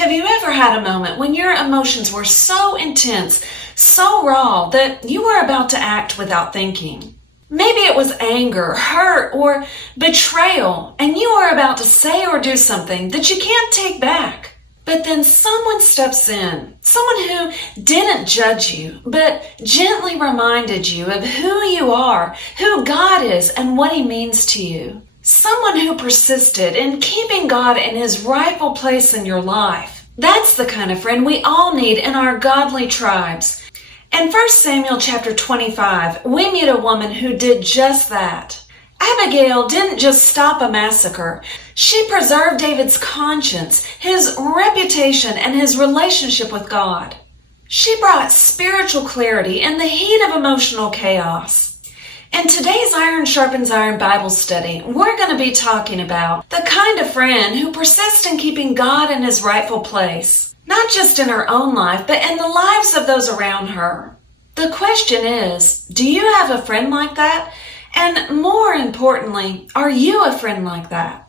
Have you ever had a moment when your emotions were so intense, so raw, that you were about to act without thinking? Maybe it was anger, hurt, or betrayal, and you are about to say or do something that you can't take back. But then someone steps in, someone who didn't judge you, but gently reminded you of who you are, who God is, and what He means to you. Someone who persisted in keeping God in His rightful place in your life. That's the kind of friend we all need in our godly tribes. In 1 Samuel chapter 25, we meet a woman who did just that. Abigail didn't just stop a massacre. She preserved David's conscience, his reputation, and his relationship with God. She brought spiritual clarity in the heat of emotional chaos. In today's Iron Sharpens Iron Bible study, we're going to be talking about the kind of friend who persists in keeping God in His rightful place, not just in her own life, but in the lives of those around her. The question is, do you have a friend like that? And more importantly, are you a friend like that?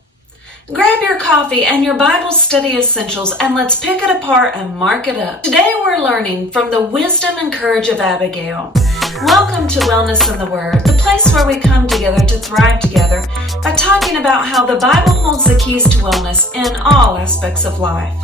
Grab your coffee and your Bible study essentials and let's pick it apart and mark it up. Today we're learning from the wisdom and courage of Abigail. Welcome to Wellness in the Word, the place where we come together to thrive together by talking about how the Bible holds the keys to wellness in all aspects of life.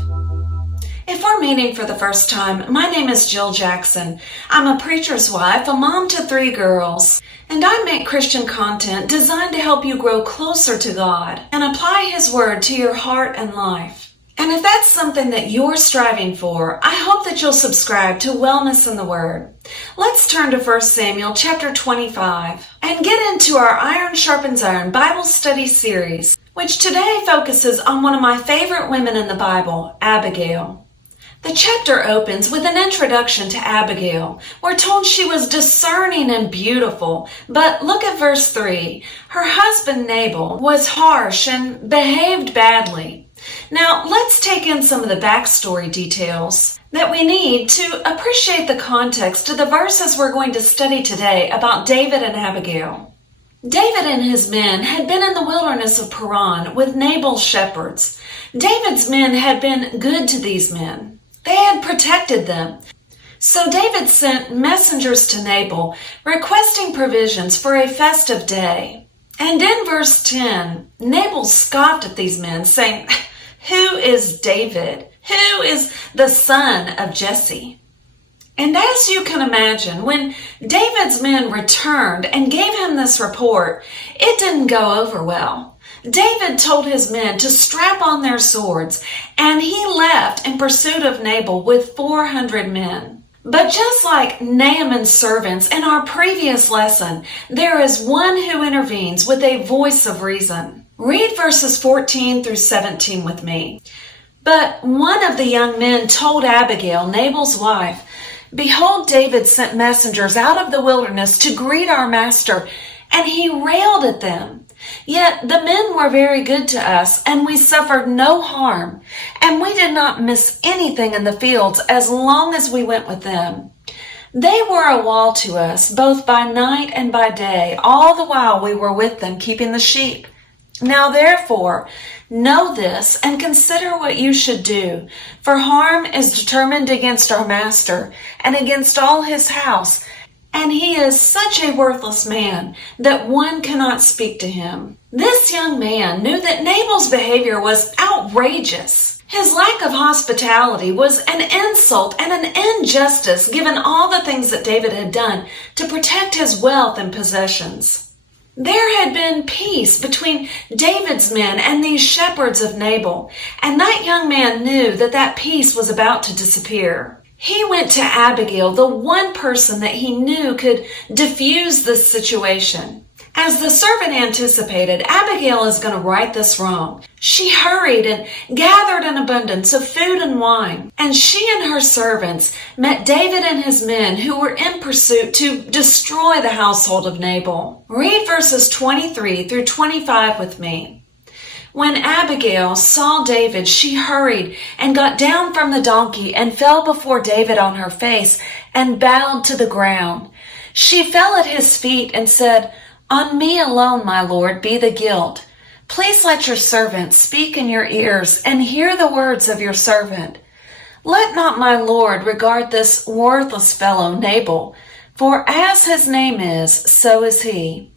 If we're meeting for the first time, my name is Jill Jackson. I'm a preacher's wife, a mom to 3 girls, and I make Christian content designed to help you grow closer to God and apply His Word to your heart and life. And if that's something that you're striving for, I hope that you'll subscribe to Wellness in the Word. Let's turn to 1 Samuel chapter 25 and get into our Iron Sharpens Iron Bible study series, which today focuses on one of my favorite women in the Bible, Abigail. The chapter opens with an introduction to Abigail. We're told she was discerning and beautiful, but look at verse 3. Her husband Nabal was harsh and behaved badly. Now, let's take in some of the backstory details that we need to appreciate the context of the verses we're going to study today about David and Abigail. David and his men had been in the wilderness of Paran with Nabal's shepherds. David's men had been good to these men. They had protected them. So David sent messengers to Nabal requesting provisions for a festive day. And in verse 10, Nabal scoffed at these men, saying, "Who is David? Who is the son of Jesse?" And as you can imagine, when David's men returned and gave him this report, it didn't go over well. David told his men to strap on their swords, and he left in pursuit of Nabal with 400 men. But just like Naaman's servants in our previous lesson, there is one who intervenes with a voice of reason. Read verses 14 through 17 with me. But one of the young men told Abigail, Nabal's wife, "Behold, David sent messengers out of the wilderness to greet our master, and he railed at them. Yet the men were very good to us, and we suffered no harm, and we did not miss anything in the fields as long as we went with them. They were a wall to us, both by night and by day, all the while we were with them keeping the sheep. Now therefore, know this and consider what you should do, for harm is determined against our master and against all his house, and he is such a worthless man that one cannot speak to him." This young man knew that Nabal's behavior was outrageous. His lack of hospitality was an insult and an injustice given all the things that David had done to protect his wealth and possessions. There had been peace between David's men and these shepherds of Nabal, and that young man knew that that peace was about to disappear. He went to Abigail, the one person that he knew could diffuse this situation. As the servant anticipated, Abigail is going to right this wrong. She hurried and gathered an abundance of food and wine, and she and her servants met David and his men who were in pursuit to destroy the household of Nabal. Read verses 23 through 25 with me. When Abigail saw David, she hurried and got down from the donkey and fell before David on her face and bowed to the ground. She fell at his feet and said, "On me alone, my lord, be the guilt. Please let your servant speak in your ears and hear the words of your servant. Let not my Lord regard this worthless fellow Nabal, for as his name is, so is he.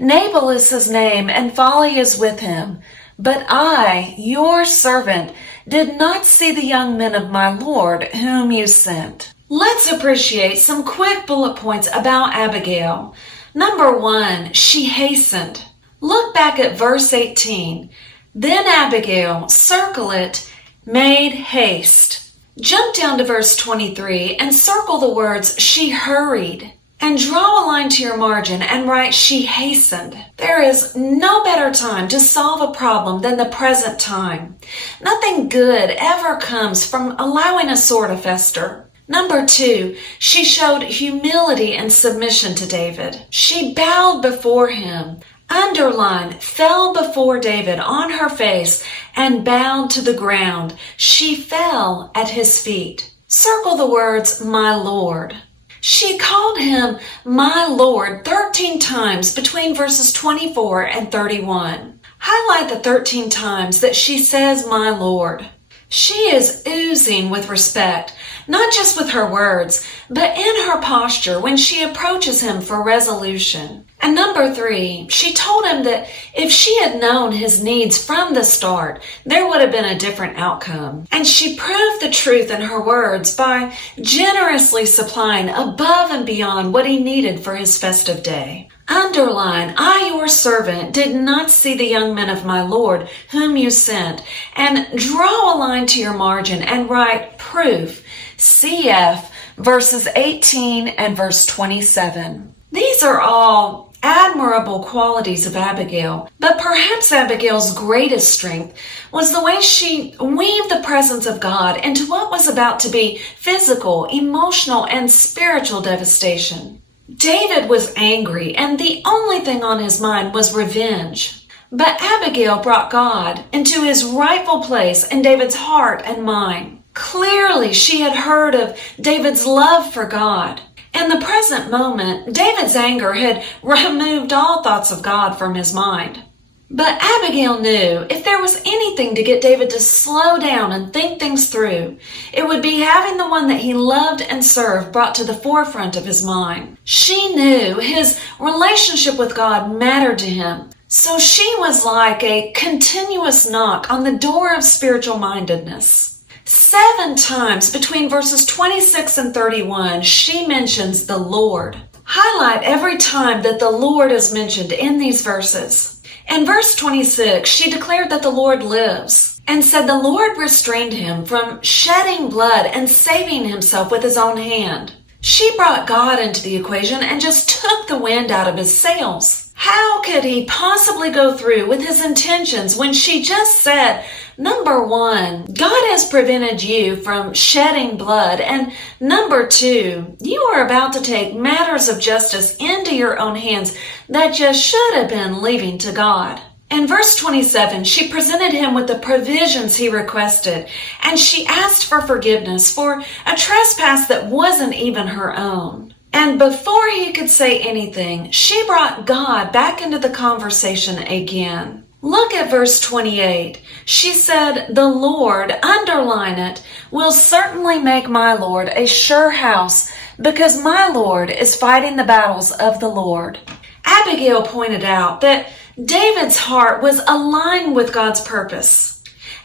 Nabal is his name, and folly is with him. But I, your servant, did not see the young men of my Lord whom you sent. Let's appreciate some quick bullet points about Abigail. Number 1, she hastened. Look back at verse 18. Then Abigail, circle it, made haste. Jump down to verse 23 and circle the words she hurried. And draw a line to your margin and write she hastened. There is no better time to solve a problem than the present time. Nothing good ever comes from allowing a sore to fester. Number 2, she showed humility and submission to David. She bowed before him. Underline, fell before David on her face and bowed to the ground. She fell at his feet. Circle the words, my Lord. She called him my Lord 13 times between verses 24 and 31. Highlight the 13 times that she says my Lord. She is oozing with respect, not just with her words, but in her posture when she approaches him for resolution. And number 3, she told him that if she had known his needs from the start, there would have been a different outcome. And she proved the truth in her words by generously supplying above and beyond what he needed for his festive day. Underline, I, your servant, did not see the young men of my Lord whom you sent. And draw a line to your margin and write proof, CF, verses 18 and verse 27. These are all admirable qualities of Abigail, but perhaps Abigail's greatest strength was the way she weaved the presence of God into what was about to be physical, emotional, and spiritual devastation. David was angry, and the only thing on his mind was revenge. But Abigail brought God into his rightful place in David's heart and mind. Clearly, she had heard of David's love for God. In the present moment, David's anger had removed all thoughts of God from his mind. But Abigail knew if there was anything to get David to slow down and think things through, it would be having the one that he loved and served brought to the forefront of his mind. She knew his relationship with God mattered to him, so she was like a continuous knock on the door of spiritual mindedness. 7 times between verses 26 and 31, she mentions the Lord. Highlight every time that the Lord is mentioned in these verses. In verse 26, she declared that the Lord lives and said the Lord restrained him from shedding blood and saving himself with his own hand. She brought God into the equation and just took the wind out of his sails. How could he possibly go through with his intentions when she just said, number 1, God has prevented you from shedding blood, and number 2, you are about to take matters of justice into your own hands that just should have been leaving to God. In verse 27, she presented him with the provisions he requested, and she asked for forgiveness for a trespass that wasn't even her own. And before he could say anything, she brought God back into the conversation again. Look at verse 28. She said, the Lord, underline it, will certainly make my Lord a sure house, because my Lord is fighting the battles of the Lord. Abigail pointed out that David's heart was aligned with God's purpose.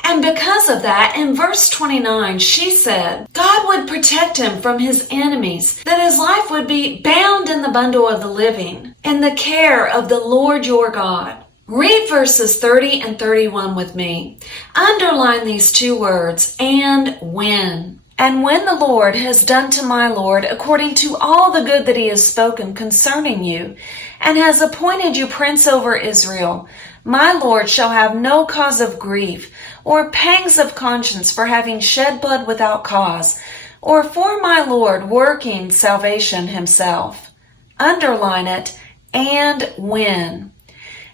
And because of that, in verse 29, she said, God would protect him from his enemies, that his life would be bound in the bundle of the living, in the care of the Lord your God. Read verses 30 and 31 with me. Underline these 2 words, and when. And when the Lord has done to my Lord according to all the good that he has spoken concerning you, and has appointed you prince over Israel, my Lord shall have no cause of grief, or pangs of conscience for having shed blood without cause, or for my Lord working salvation himself. Underline it, and when.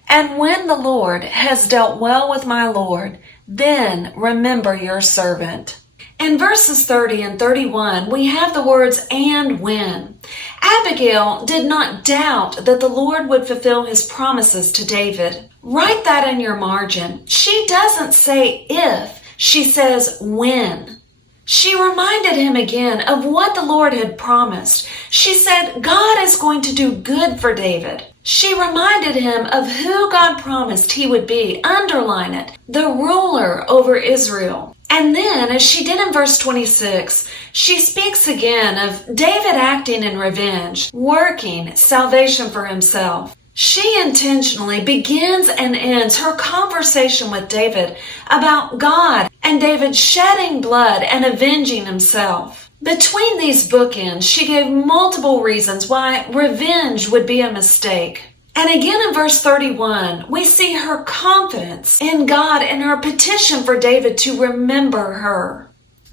And when the Lord has dealt well with my Lord, then remember your servant. In verses 30 and 31, we have the words, and when. Abigail did not doubt that the Lord would fulfill his promises to David. Write that in your margin. She doesn't say if, she says when. She reminded him again of what the Lord had promised. She said, God is going to do good for David. She reminded him of who God promised he would be. Underline it. The ruler over Israel. And then, as she did in verse 26, she speaks again of David acting in revenge, working salvation for himself. She intentionally begins and ends her conversation with David about God and David shedding blood and avenging himself. Between these bookends, she gave multiple reasons why revenge would be a mistake. And again in verse 31, we see her confidence in God and her petition for David to remember her.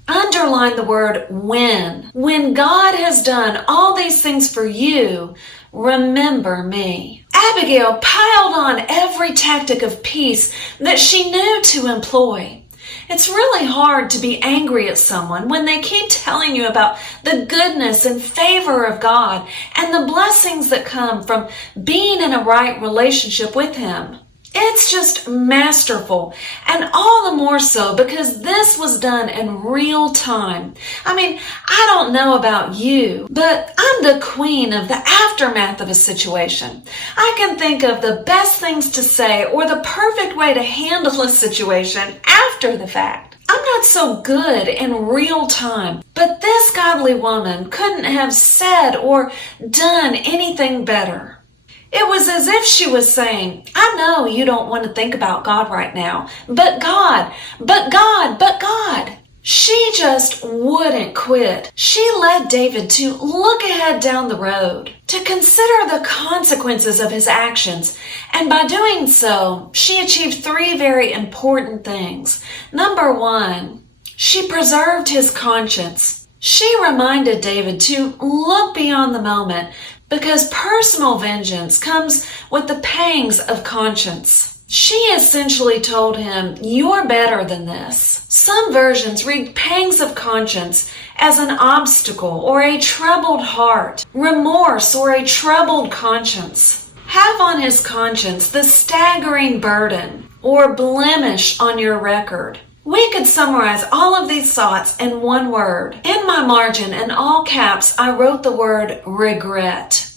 Underline the word when. When God has done all these things for you, remember me. Abigail piled on every tactic of peace that she knew to employ. It's really hard to be angry at someone when they keep telling you about the goodness and favor of God and the blessings that come from being in a right relationship with Him. It's just masterful, and all the more so because this was done in real time. I don't know about you, but I'm the queen of the aftermath of a situation. I can think of the best things to say or the perfect way to handle a situation after the fact. I'm not so good in real time, but this godly woman couldn't have said or done anything better. It was as if she was saying, I know you don't want to think about God right now, but God. She just wouldn't quit. She led David to look ahead down the road, to consider the consequences of his actions, and by doing so, she achieved 3 very important things. Number 1, she preserved his conscience. She reminded David to look beyond the moment, because personal vengeance comes with the pangs of conscience. She essentially told him, you're better than this. Some versions read pangs of conscience as an obstacle or a troubled heart, remorse or a troubled conscience. Have on his conscience the staggering burden or blemish on your record. We could summarize all of these thoughts in one word. In my margin, in all caps, I wrote the word regret.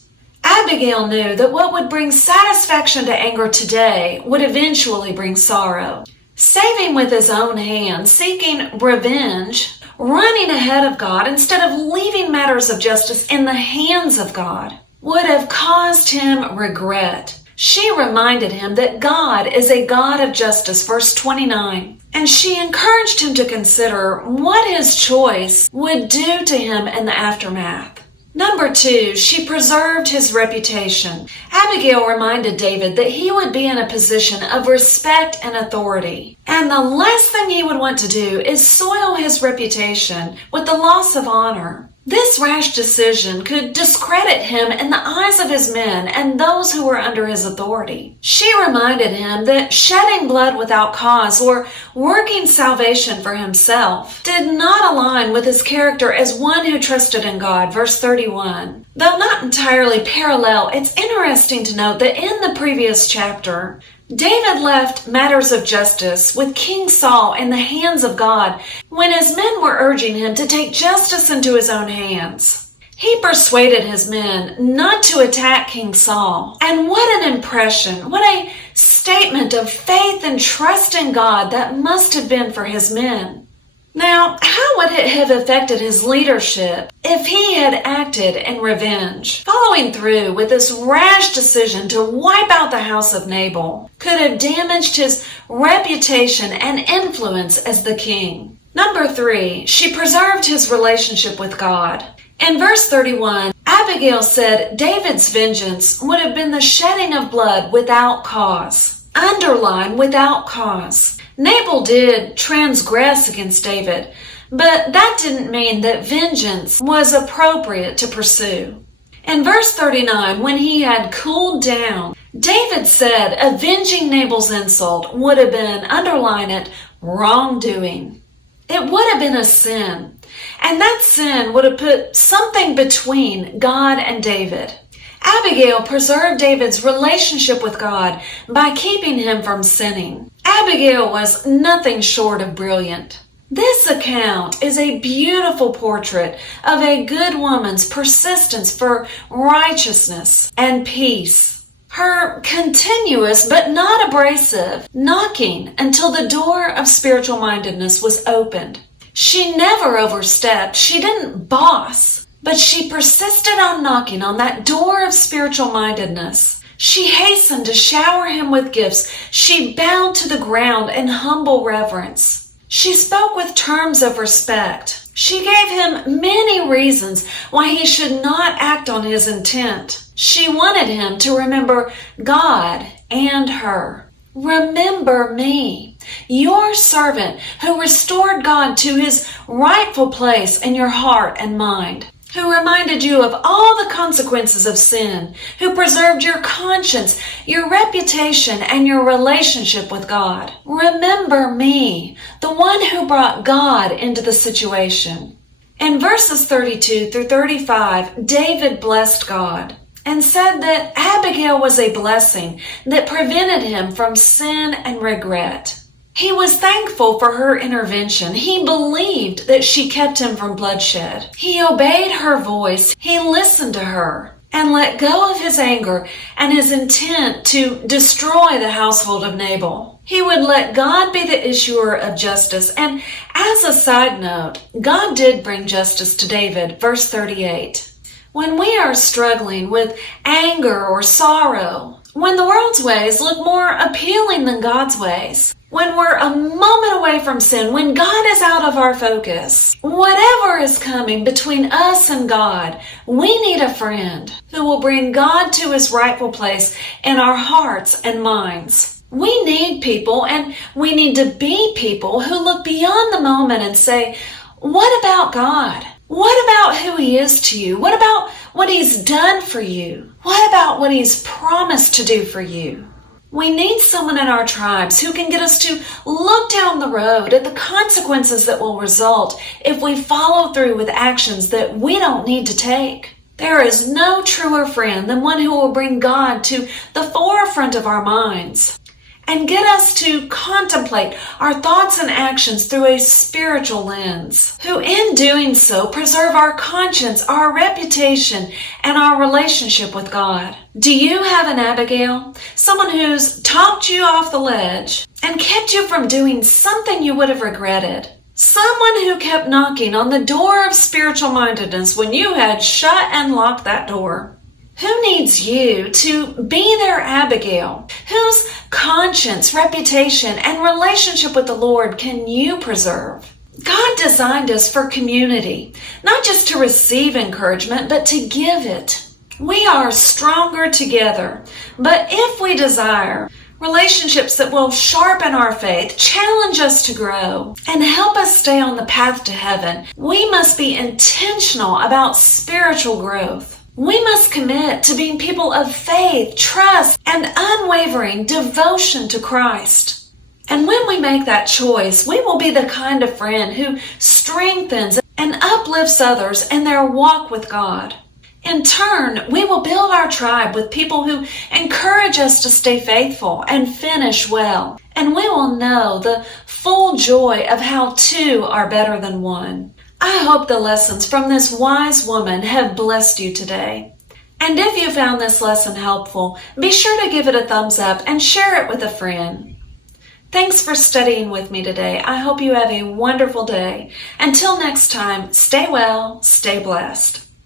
Abigail knew that what would bring satisfaction to anger today would eventually bring sorrow. Saving with his own hand, seeking revenge, running ahead of God instead of leaving matters of justice in the hands of God would have caused him regret. She reminded him that God is a God of justice, verse 29. And she encouraged him to consider what his choice would do to him in the aftermath. Number 2, she preserved his reputation. Abigail reminded David that he would be in a position of respect and authority. And the last thing he would want to do is soil his reputation with the loss of honor. This rash decision could discredit him in the eyes of his men and those who were under his authority. She reminded him that shedding blood without cause or working salvation for himself did not align with his character as one who trusted in God, verse 31. Though not entirely parallel, it's interesting to note that in the previous chapter, David left matters of justice with King Saul in the hands of God when his men were urging him to take justice into his own hands. He persuaded his men not to attack King Saul. And what an impression, what a statement of faith and trust in God that must have been for his men. Now, how would it have affected his leadership if he had acted in revenge? Following through with this rash decision to wipe out the house of Nabal could have damaged his reputation and influence as the king. Number 3, she preserved his relationship with God. In verse 31, Abigail said David's vengeance would have been the shedding of blood without cause. Underline, without cause. Nabal did transgress against David, but that didn't mean that vengeance was appropriate to pursue. In verse 39, when he had cooled down, David said avenging Nabal's insult would have been, underline it, wrongdoing. It would have been a sin, and that sin would have put something between God and David. Abigail preserved David's relationship with God by keeping him from sinning. Abigail was nothing short of brilliant. This account is a beautiful portrait of a good woman's persistence for righteousness and peace. Her continuous but not abrasive knocking until the door of spiritual mindedness was opened. She never overstepped. She didn't boss, but she persisted on knocking on that door of spiritual mindedness. She hastened to shower him with gifts. She bowed to the ground in humble reverence. She spoke with terms of respect. She gave him many reasons why he should not act on his intent. She wanted him to remember God and her. Remember me, your servant who restored God to his rightful place in your heart and mind, who reminded you of all the consequences of sin, who preserved your conscience, your reputation, and your relationship with God. Remember me, the one who brought God into the situation. In verses 32 through 35, David blessed God and said that Abigail was a blessing that prevented him from sin and regret. He was thankful for her intervention. He believed that she kept him from bloodshed. He obeyed her voice. He listened to her and let go of his anger and his intent to destroy the household of Nabal. He would let God be the issuer of justice. And as a side note, God did bring justice to David, verse 38. When we are struggling with anger or sorrow, when the world's ways look more appealing than God's ways, when we're a moment away from sin, when God is out of our focus, whatever is coming between us and God, we need a friend who will bring God to his rightful place in our hearts and minds. We need people, and we need to be people who look beyond the moment and say, what about God? What about who he is to you? What about what he's done for you? What about what he's promised to do for you? We need someone in our tribes who can get us to look down the road at the consequences that will result if we follow through with actions that we don't need to take. There is no truer friend than one who will bring God to the forefront of our minds and get us to contemplate our thoughts and actions through a spiritual lens, who in doing so preserve our conscience, our reputation, and our relationship with God. Do you have an Abigail? Someone who's talked you off the ledge and kept you from doing something you would have regretted? Someone who kept knocking on the door of spiritual mindedness when you had shut and locked that door? Who needs you to be their Abigail? Whose conscience, reputation, and relationship with the Lord can you preserve? God designed us for community, not just to receive encouragement, but to give it. We are stronger together, but if we desire relationships that will sharpen our faith, challenge us to grow, and help us stay on the path to heaven, we must be intentional about spiritual growth. We must commit to being people of faith, trust, and unwavering devotion to Christ. And when we make that choice, we will be the kind of friend who strengthens and uplifts others in their walk with God. In turn, we will build our tribe with people who encourage us to stay faithful and finish well. And we will know the full joy of how two are better than one. I hope the lessons from this wise woman have blessed you today. And if you found this lesson helpful, be sure to give it a thumbs up and share it with a friend. Thanks for studying with me today. I hope you have a wonderful day. Until next time, stay well, stay blessed.